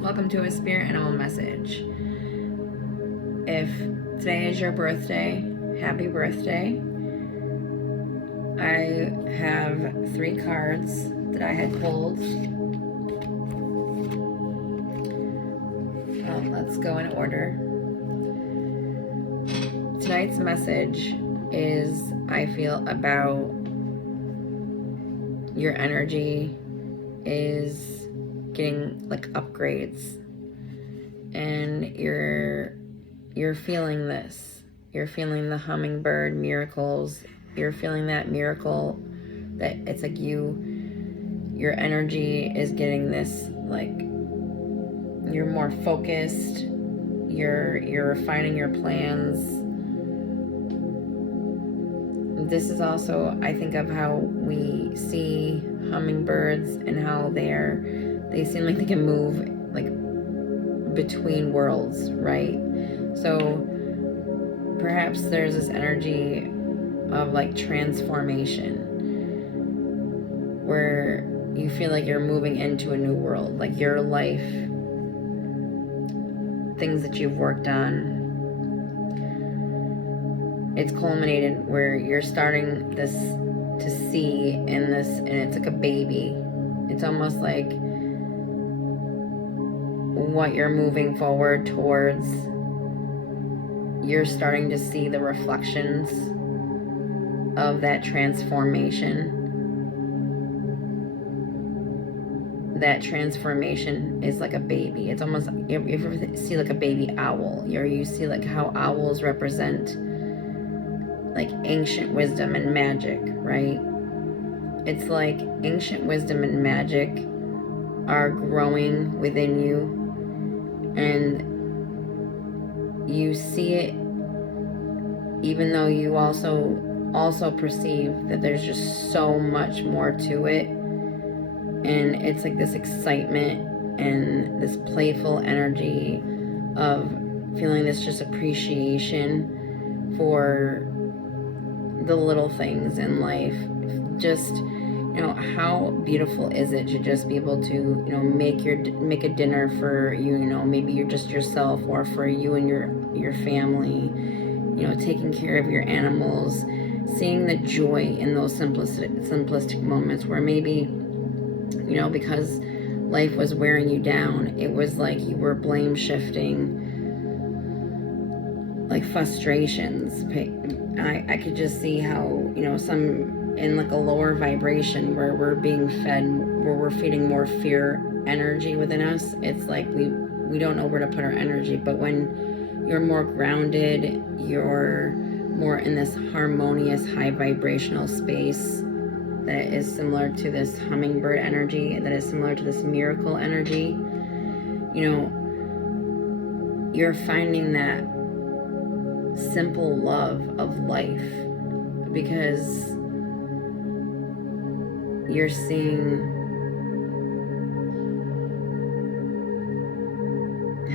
Welcome to a spirit animal message. If today is your birthday, happy birthday. I have 3 cards that I had pulled. Let's go in order. Tonight's message is, I feel, about your energy is getting like upgrades, and you're feeling this. You're feeling the hummingbird miracles. You're feeling that miracle that it's like your energy is getting this, like you're more focused. You're refining your plans. This is also, I think, of how we see hummingbirds and how they seem like they can move like between worlds, right? So perhaps there's this energy of like transformation where you feel like you're moving into a new world, like your life, things that you've worked on, it's culminated where you're starting this to see in this, and it's like a baby. It's almost like what you're moving forward towards, you're starting to see the reflections of that transformation. That transformation is like a baby. It's almost, if you ever see like a baby owl, or you see like how owls represent like ancient wisdom and magic, right? It's like ancient wisdom and magic are growing within you, and you see it, even though you also perceive that there's just so much more to it. And it's like this excitement and this playful energy of feeling this just appreciation for the little things in life. Just, how beautiful is it to just be able to, make a dinner for you, maybe you're just yourself, or for you and your family, taking care of your animals, seeing the joy in those simplistic moments where maybe, because life was wearing you down, it was like you were blame shifting, like frustrations. I could just see how, some in like a lower vibration where we're being fed, where we're feeding more fear energy within us. It's like we don't know where to put our energy. But when you're more grounded, you're more in this harmonious, high vibrational space that is similar to this hummingbird energy, that is similar to this miracle energy, you're finding that simple love of life, because you're seeing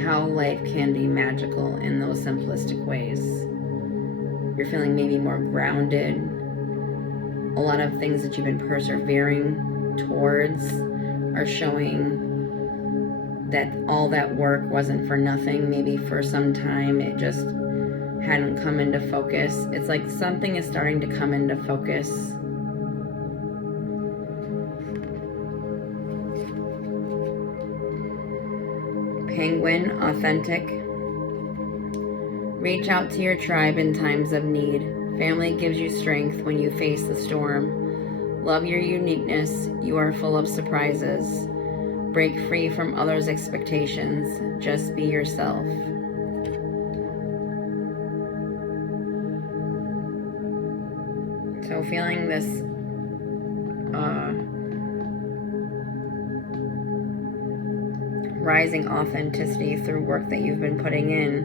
how life can be magical in those simplistic ways. You're feeling maybe more grounded. A lot of things that you've been persevering towards are showing that all that work wasn't for nothing. Maybe for some time it just hadn't come into focus. It's like something is starting to come into focus. Penguin, authentic. Reach out to your tribe in times of need. Family gives you strength when you face the storm. Love your uniqueness. You are full of surprises. Break free from others' expectations. Just be yourself. So feeling this rising authenticity through work that you've been putting in.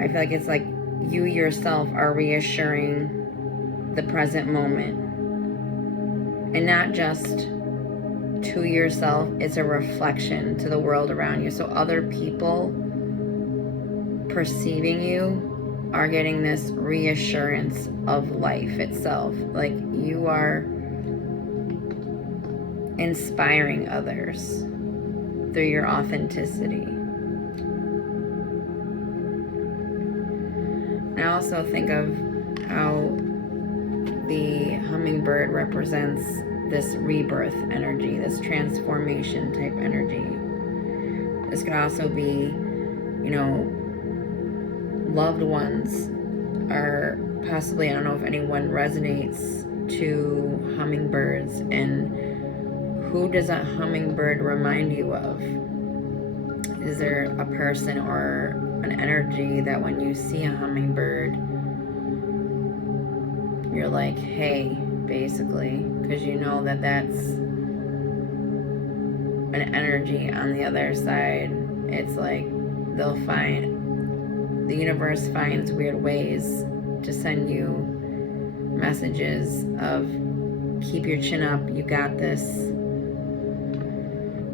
I feel like it's like you yourself are reassuring the present moment, and not just to yourself, it's a reflection to the world around you. So other people perceiving you are getting this reassurance of life itself. Like you are inspiring others. through your authenticity. I also think of how the hummingbird represents this rebirth energy, this transformation type energy. This could also be, you know, loved ones are possibly, I don't know if anyone resonates to hummingbirds, and who does that hummingbird remind you of? Is there a person or an energy that when you see a hummingbird, you're like, hey, basically, because you know that that's an energy on the other side. It's like the universe finds weird ways to send you messages of keep your chin up, you got this,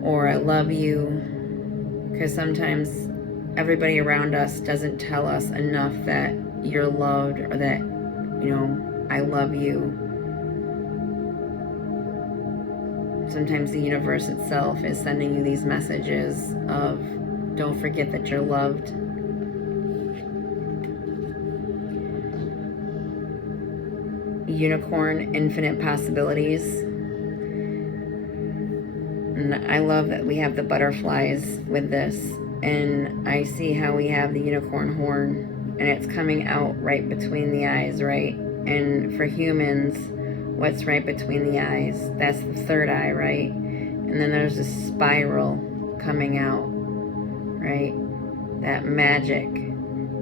or I love you, because sometimes everybody around us doesn't tell us enough that you're loved, or that, you know, I love you. Sometimes the universe itself is sending you these messages of don't forget that you're loved. Unicorn, infinite possibilities. And I love that we have the butterflies with this, and I see how we have the unicorn horn, and it's coming out right between the eyes, right? And for humans, what's right between the eyes? That's the third eye, right? And then there's a spiral coming out, right? That magic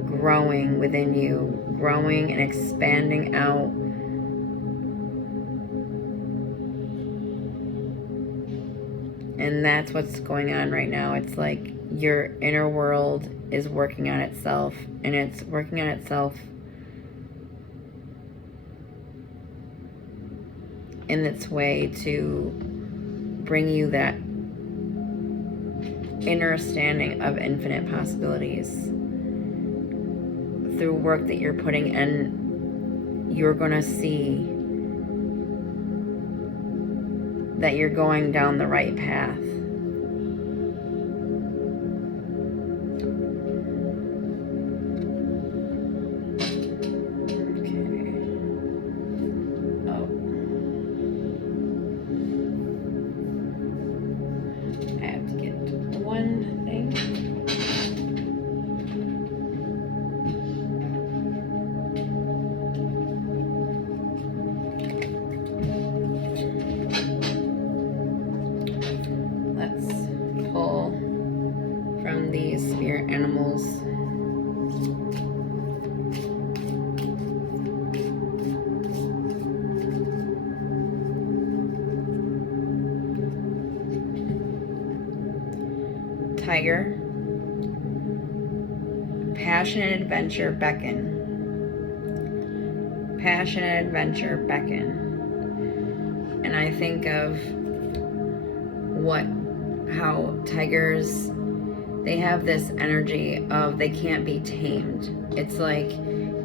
growing within you, growing and expanding out. And that's what's going on right now. It's like your inner world is working on itself, and it's working on itself in its way to bring you that inner standing of infinite possibilities. Through work that you're putting in, you're gonna see that you're going down the right path. These spirit animals. Tiger. Passionate adventure beckon. Passionate adventure beckon. And I think of how tigers, they have this energy of they can't be tamed. It's like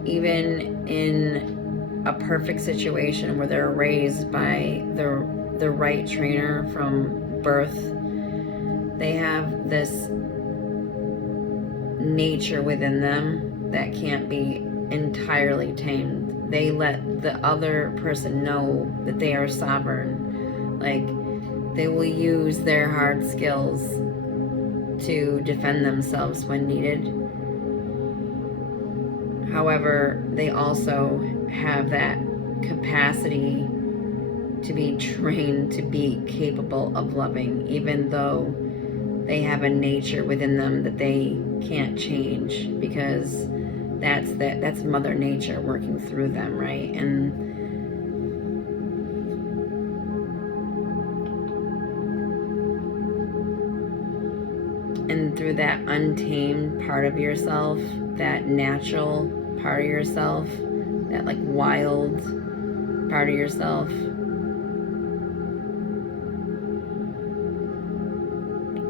even in a perfect situation where they're raised by the right trainer from birth, they have this nature within them that can't be entirely tamed. They let the other person know that they are sovereign. Like, they will use their hard skills to defend themselves when needed. However, they also have that capacity to be trained to be capable of loving, even though they have a nature within them that they can't change, because that's Mother Nature working through them, right? And through that untamed part of yourself, that natural part of yourself, that like wild part of yourself,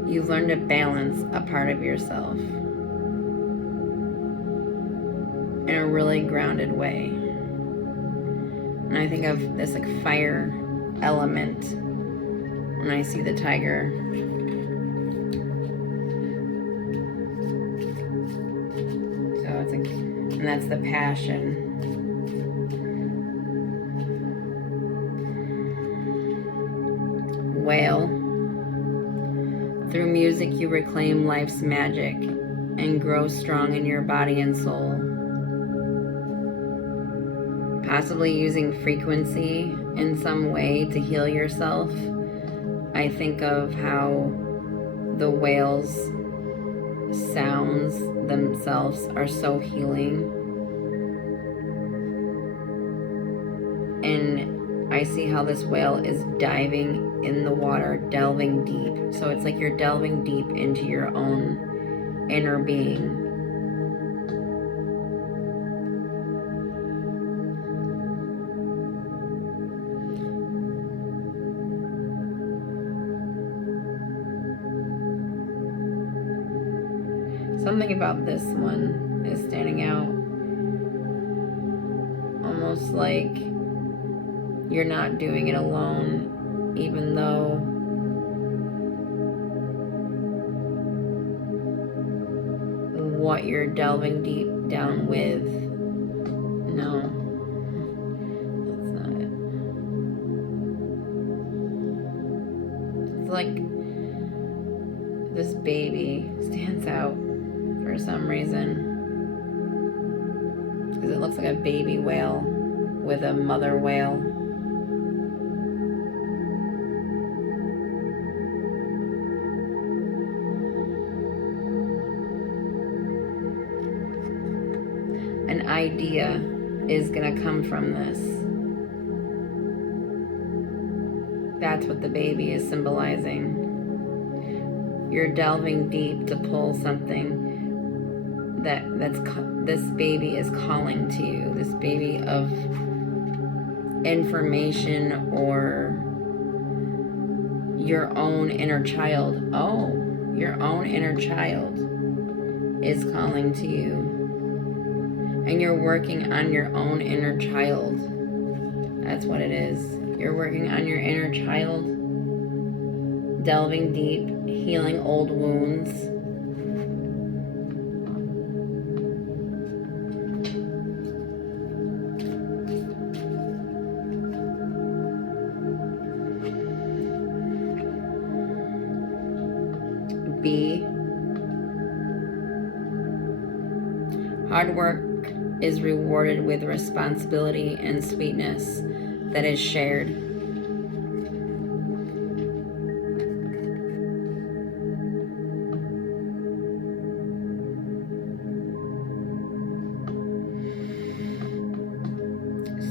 you learn to balance a part of yourself in a really grounded way. And I think of this like fire element when I see the tiger. And that's the passion. Whale. Through music you reclaim life's magic and grow strong in your body and soul. Possibly using frequency in some way to heal yourself. I think of how the whales' sounds themselves are so healing. And I see how this whale is diving in the water, delving deep. So it's like you're delving deep into your own inner being. Something about this one is standing out. Almost like you're not doing it alone, even though what you're delving deep down with. No, that's not it. It's like this baby stands out for some reason, because it looks like a baby whale with a mother whale. An idea is gonna come from this. That's what the baby is symbolizing. You're delving deep to pull something this baby is calling to you. This baby of information or your own inner child. Oh, your own inner child is calling to you. And you're working on your own inner child. That's what it is. You're working on your inner child, delving deep, healing old wounds. B. Hard work is rewarded with responsibility and sweetness that is shared.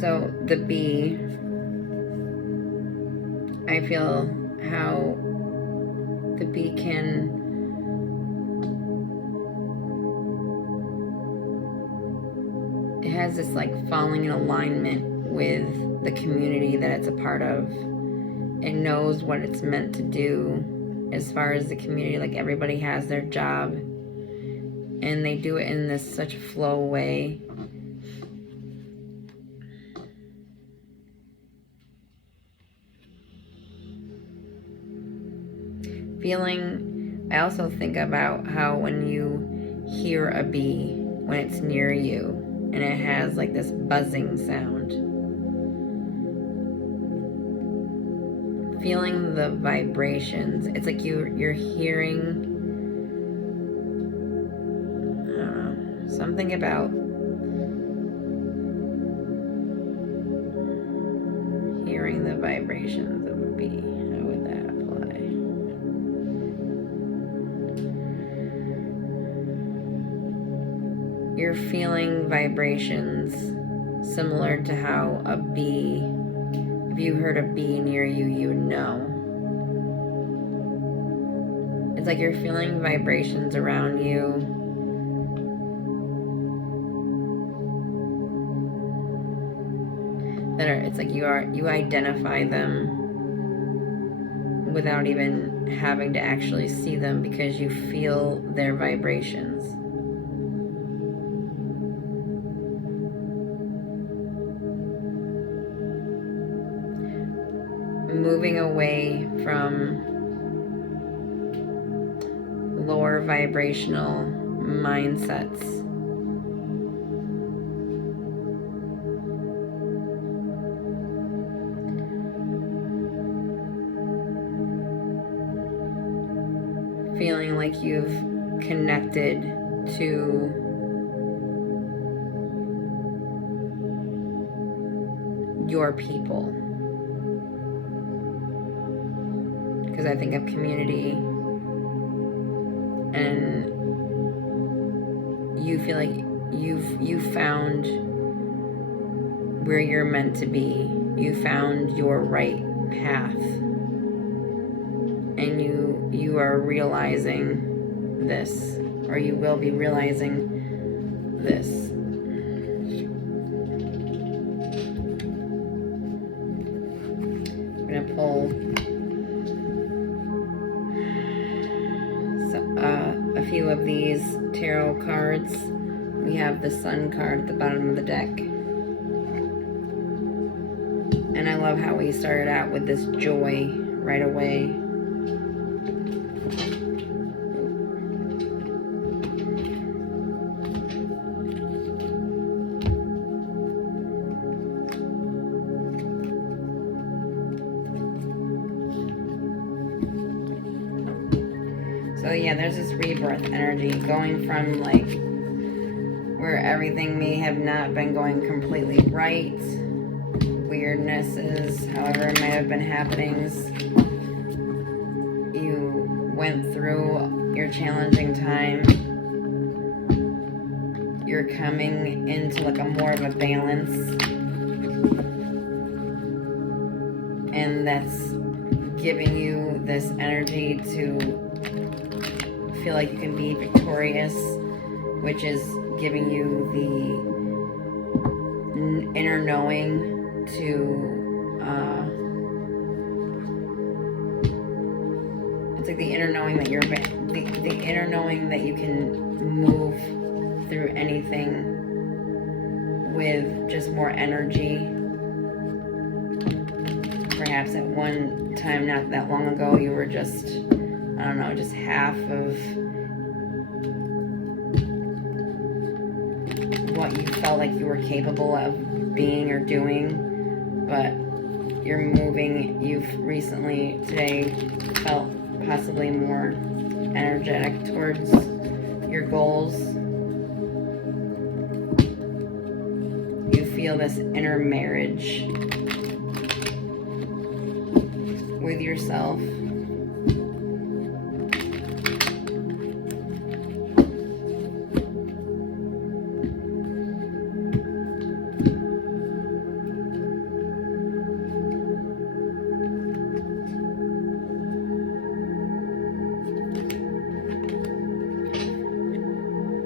So the B, I feel how the bee can it has this like falling in alignment with the community that it's a part of. It knows what it's meant to do as far as the community. Like everybody has their job and they do it in this such a flow way. Feeling, I also think about how when you hear a bee, when it's near you, and it has like this buzzing sound. Feeling the vibrations. It's like you're hearing something about hearing the vibrations of a bee. How would that apply? You're feeling vibrations similar to how a bee, if you heard a bee near you, you would know. It's like you're feeling vibrations around you. It's like you identify them without even having to actually see them because you feel their vibrations. Moving away from lower vibrational mindsets feeling like you've connected to your people. Because I think of community, and you feel like you've found where you're meant to be. You found your right path, and you are realizing this, or you will be realizing this. I'm gonna pull a few of these tarot cards. We have the Sun card at the bottom of the deck. And I love how we started out with this joy right away. So yeah, there's this rebirth energy going from like where everything may have not been going completely right, weirdnesses, however it might have been happenings. You went through your challenging time. You're coming into like a more of a balance. And that's giving you this energy to feel like you can be victorious, which is giving you the inner knowing to it's like the inner knowing that you're the inner knowing that you can move through anything with just more energy. Perhaps at one time not that long ago you were just, I don't know, just half of what you felt like you were capable of being or doing, but you're moving. You've recently today felt possibly more energetic towards your goals. You feel this inner marriage with yourself.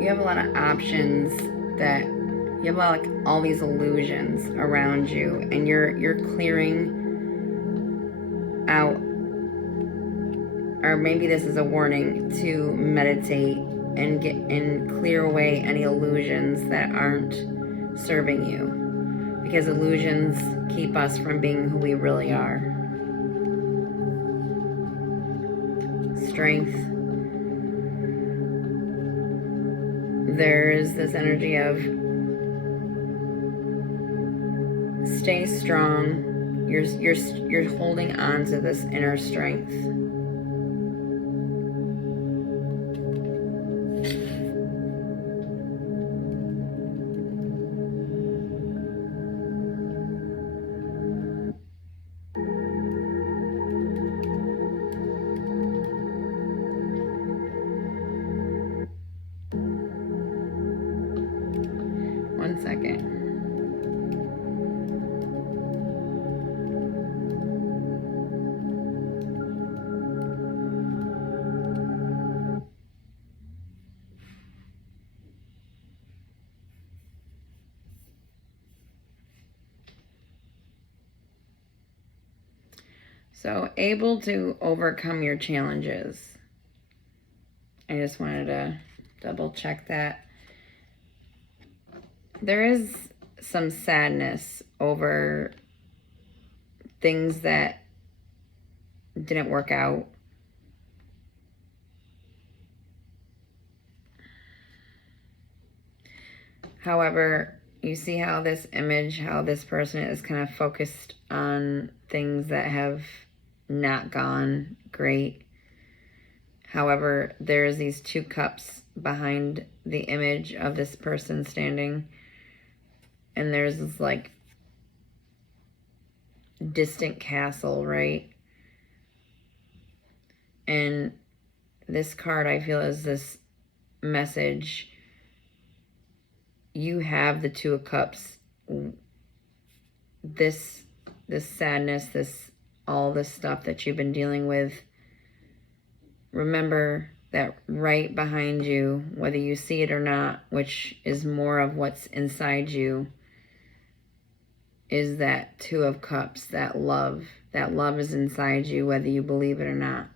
You have a lot of options, that you have a lot of like all these illusions around you, and you're clearing out, or maybe this is a warning to meditate and get and clear away any illusions that aren't serving you, because illusions keep us from being who we really are. Strength. There's this energy of stay strong. You're holding on to this inner strength. One second. So, able to overcome your challenges. I just wanted to double check that. There is some sadness over things that didn't work out. However, you see how this image, how this person is kind of focused on things that have not gone great. However, there's these 2 cups behind the image of this person standing. And there's this like distant castle, right? And this card, I feel, is this message. You have the 2 of Cups. This sadness, all this stuff that you've been dealing with. Remember that right behind you, whether you see it or not, which is more of what's inside you, is that 2 of Cups, that love. That love is inside you, whether you believe it or not.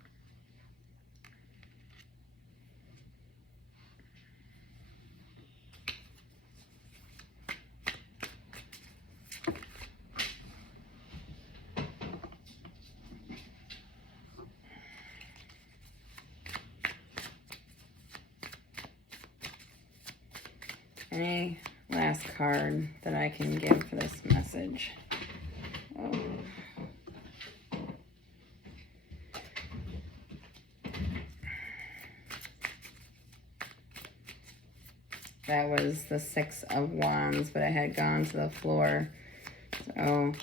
Any last card that I can give for this message? Oh. That was the 6 of Wands, but it had gone to the floor. So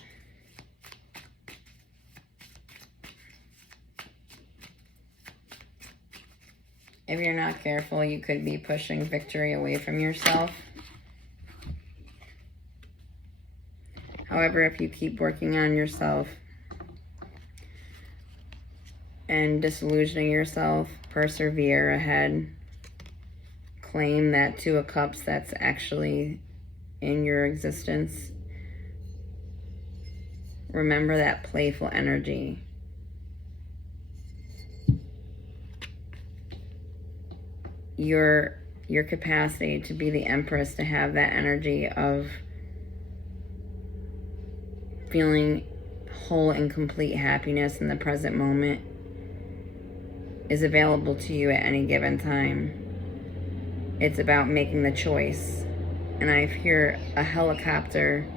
if you're not careful, you could be pushing victory away from yourself. However, if you keep working on yourself and disillusioning yourself, persevere ahead. Claim that 2 of Cups that's actually in your existence. Remember that playful energy. Your capacity to be the Empress, to have that energy of feeling whole and complete happiness in the present moment, is available to you at any given time. It's about making the choice. And I hear a helicopter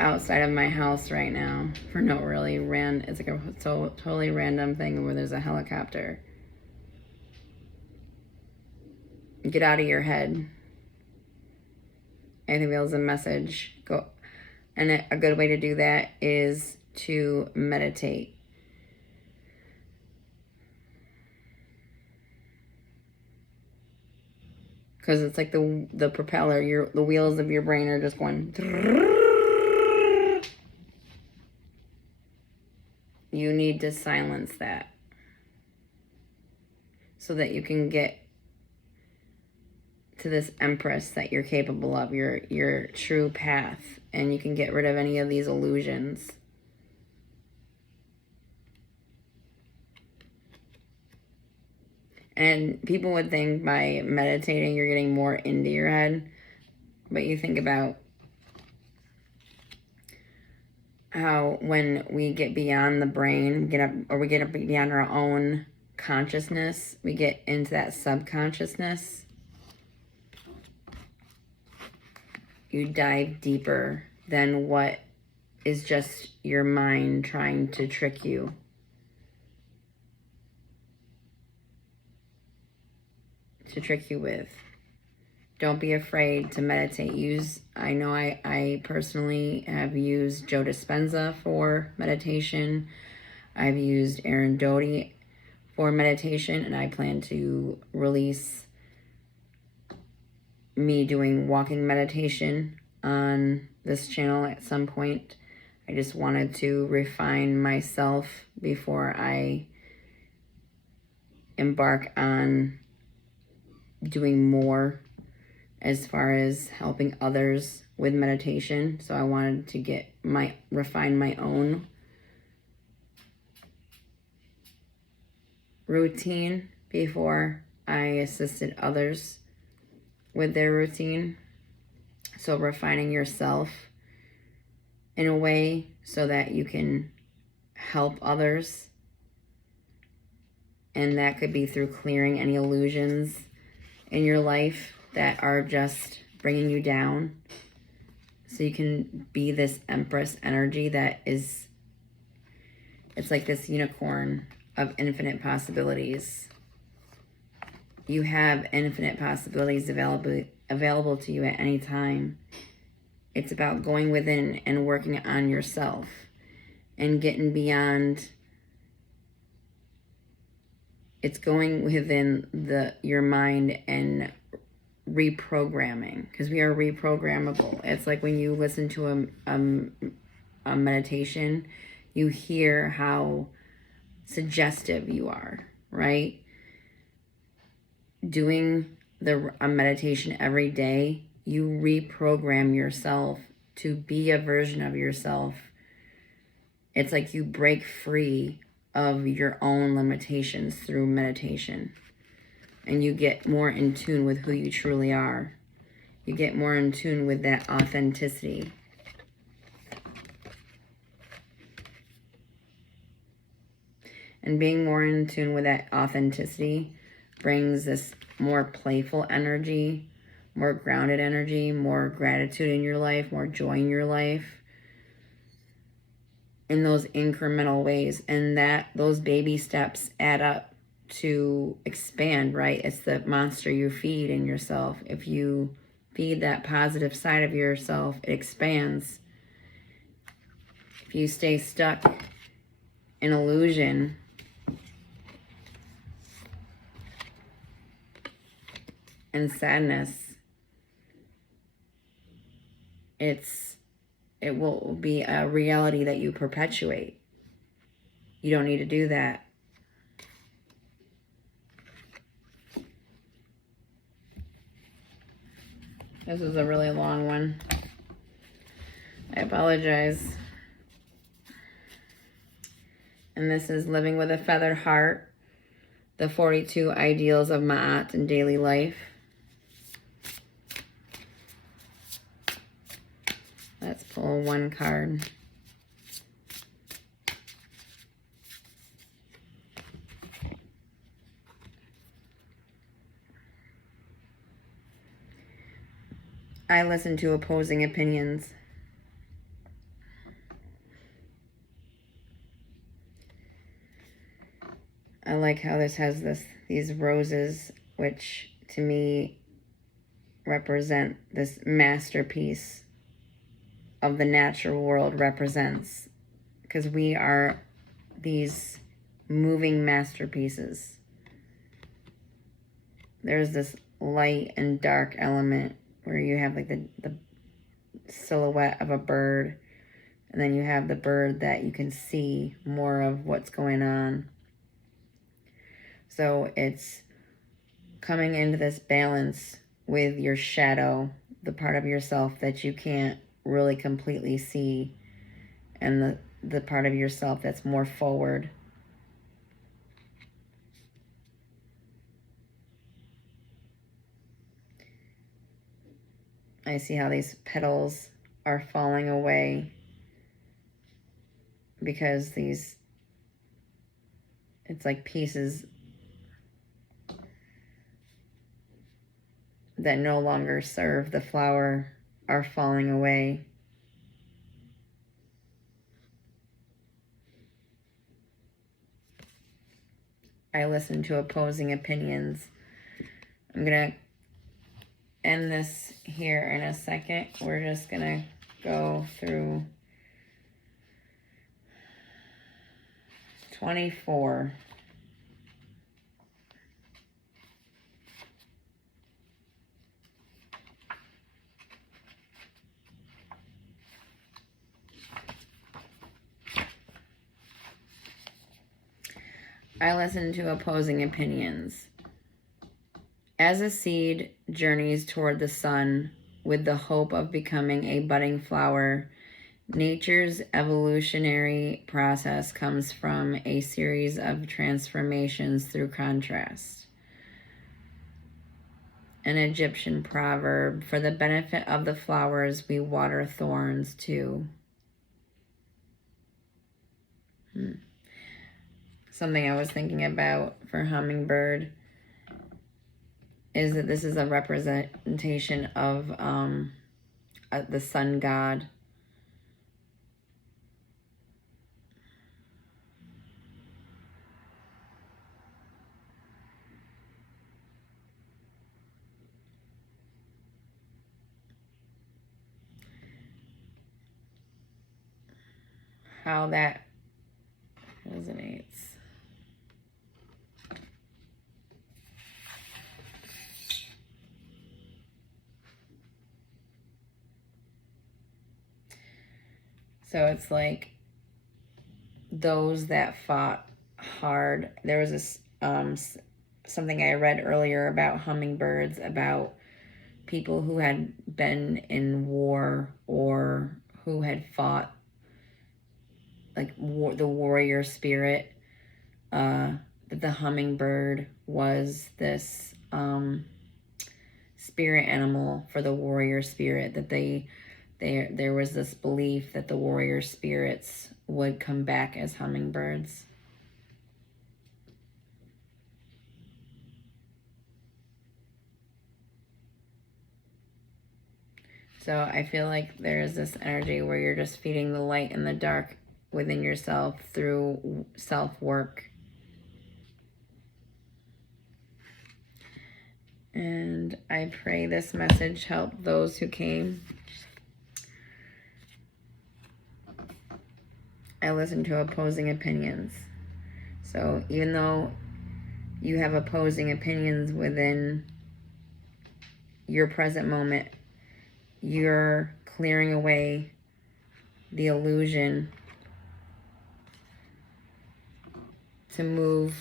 outside of my house right now for no really it's like a totally random thing where there's a helicopter. Get out of your head. I think that was a message. Go. And a good way to do that is to meditate. Because it's like the propeller, the wheels of your brain are just going. You need to silence that so that you can get to this Empress that you're capable of, your true path, and you can get rid of any of these illusions. And people would think by meditating you're getting more into your head, but you think about how when we get beyond the brain, we get up beyond our own consciousness, we get into that subconsciousness. You dive deeper than what is just your mind trying to trick you. With. Don't be afraid to meditate. I know I personally have used Joe Dispenza for meditation. I've used Aaron Doty for meditation, and I plan to release me doing walking meditation on this channel at some point. I just wanted to refine myself before I embark on doing more as far as helping others with meditation. So I wanted to refine my own routine before I assisted others with their routine. So refining yourself in a way so that you can help others. And that could be through clearing any illusions in your life that are just bringing you down, so you can be this Empress energy that is, it's like this unicorn of infinite possibilities. You have infinite possibilities available to you at any time. It's about going within and working on yourself and getting beyond. It's going within your mind and reprogramming, because we are reprogrammable. It's like when you listen to a meditation, you hear how suggestive you are, right? Doing a meditation every day, you reprogram yourself to be a version of yourself. It's like you break free of your own limitations through meditation, and you get more in tune with who you truly are. You get more in tune with that authenticity. And being more in tune with that authenticity brings this more playful energy, more grounded energy, more gratitude in your life, more joy in your life, in those incremental ways. And those baby steps add up to expand, right? It's the monster you feed in yourself. If you feed that positive side of yourself, it expands. If you stay stuck in illusion, and sadness, it will be a reality that you perpetuate. You don't need to do that. This is a really long one. I apologize. And this is Living with a Feathered Heart, the 42 Ideals of Ma'at in Daily Life. Let's pull one card. I listen to opposing opinions. I like how this has these roses, which to me represent this masterpiece of the natural world represents, because we are these moving masterpieces. There's this light and dark element where you have like the silhouette of a bird, and then you have the bird that you can see more of what's going on. So it's coming into this balance with your shadow, the part of yourself that you can't really completely see, and the part of yourself that's more forward. I see how these petals are falling away because it's like pieces that no longer serve the flower are falling away. I listen to opposing opinions. I'm going to end this here in a second. We're just going to go through 24. I listen to opposing opinions. As a seed journeys toward the sun with the hope of becoming a budding flower, nature's evolutionary process comes from a series of transformations through contrast. An Egyptian proverb, for the benefit of the flowers, we water thorns too. Something I was thinking about for hummingbird is that this is a representation of the sun god. how that resonates. So it's like those that fought hard. There was this something I read earlier about hummingbirds, about people who had been in war or who had fought, like the warrior spirit. That the hummingbird was this spirit animal for the warrior spirit, that there was this belief that the warrior spirits would come back as hummingbirds. So I feel like there is this energy where you're just feeding the light in the dark within yourself through self-work. And I pray this message helped those who came. I listen to opposing opinions. So even though you have opposing opinions within your present moment, you're clearing away the illusion to move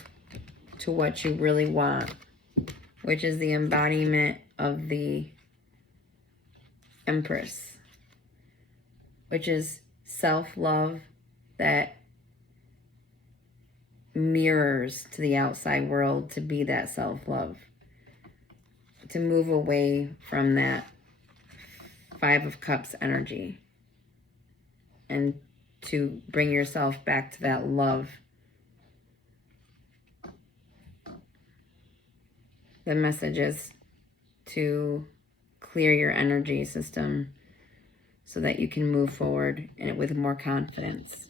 to what you really want, which is the embodiment of the Empress, which is self-love that mirrors to the outside world, to be that self-love, to move away from that Five of Cups energy and to bring yourself back to that love. The message is to clear your energy system so that you can move forward with more confidence.